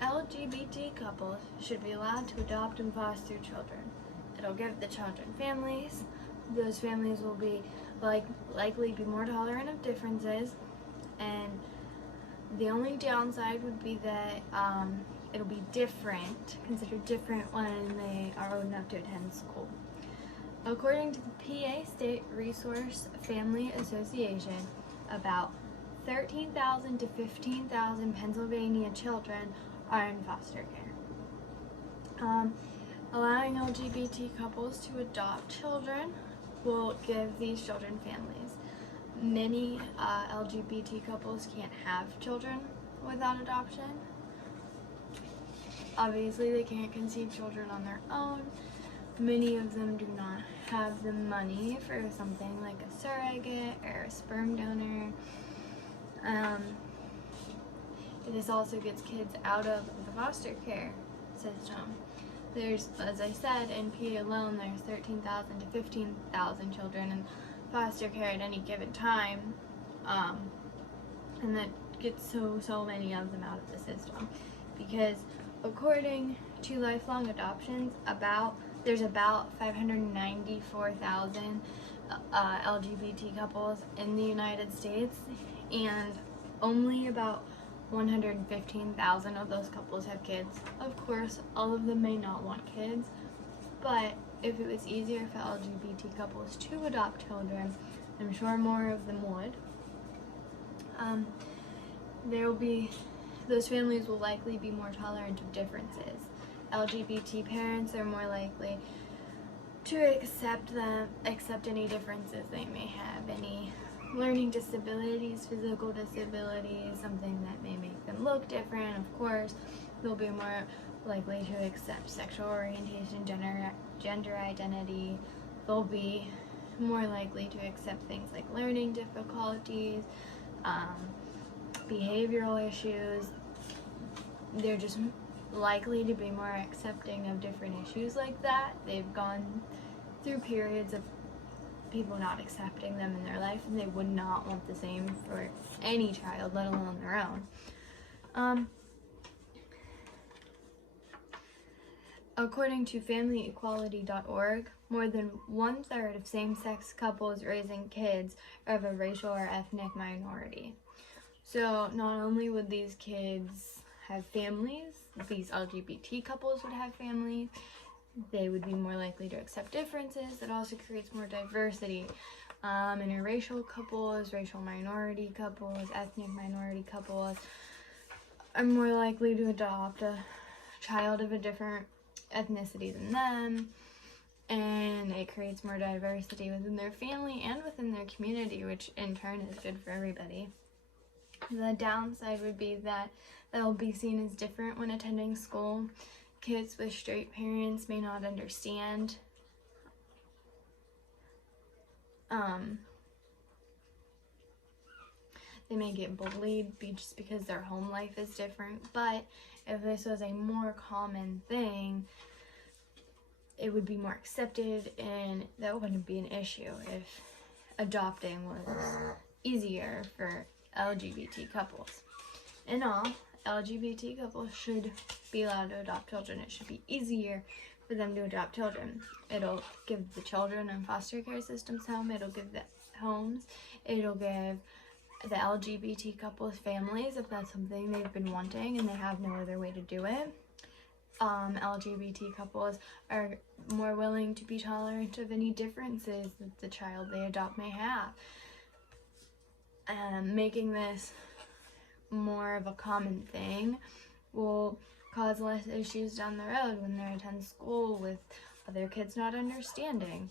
LGBT couples should be allowed to adopt and foster children. It'll give the children families. Those families will be likely be more tolerant of differences, and the only downside would be that it'll be considered different when they are old enough to attend school. According to the PA State Resource Family Association, about 13,000 to 15,000 Pennsylvania children are in foster care. Allowing LGBT couples to adopt children will give these children families. Many LGBT couples can't have children without adoption. Obviously, they can't conceive children on their own. Many of them do not have the money for something like a surrogate or a sperm donor. This also gets kids out of the foster care system. There's, as I said, in PA alone, there's 13,000 to 15,000 children in foster care at any given time, and that gets so many of them out of the system, because according to Lifelong Adoptions, there's about 594,000 LGBT couples in the United States, and only about 115,000 of those couples have kids. Of course, all of them may not want kids, but if it was easier for LGBT couples to adopt children, I'm sure more of them would. Those families will likely be more tolerant of differences. LGBT parents are more likely to accept any differences they may have, any learning disabilities, physical disabilities, something that may make them look different. Of course, they'll be more likely to accept sexual orientation, gender identity. They'll be more likely to accept things like learning difficulties, behavioral issues. They're just likely to be more accepting of different issues like that. They've gone through periods of people not accepting them in their life, and they would not want the same for any child, let alone their own. According to FamilyEquality.org, more than 1/3 of same-sex couples raising kids are of a racial or ethnic minority. So not only would these kids have families, these LGBT couples would have families, they would be more likely to accept differences. It also creates more diversity. Interracial couples, racial minority couples, ethnic minority couples are more likely to adopt a child of a different ethnicity than them, and it creates more diversity within their family and within their community, which in turn is good for everybody. The downside would be that they'll be seen as different when attending school. Kids with straight parents may not understand. They may get bullied just because their home life is different. But if this was a more common thing, it would be more accepted, and that wouldn't be an issue if adopting was easier for LGBT couples. In all, LGBT couples should be allowed to adopt children. It should be easier for them to adopt children. It'll give the children in foster care systems home. It'll give the homes. It'll give the LGBT couples families if that's something they've been wanting and they have no other way to do it. LGBT couples are more willing to be tolerant of any differences that the child they adopt may have. Making this more of a common thing will cause less issues down the road when they attend school with other kids not understanding.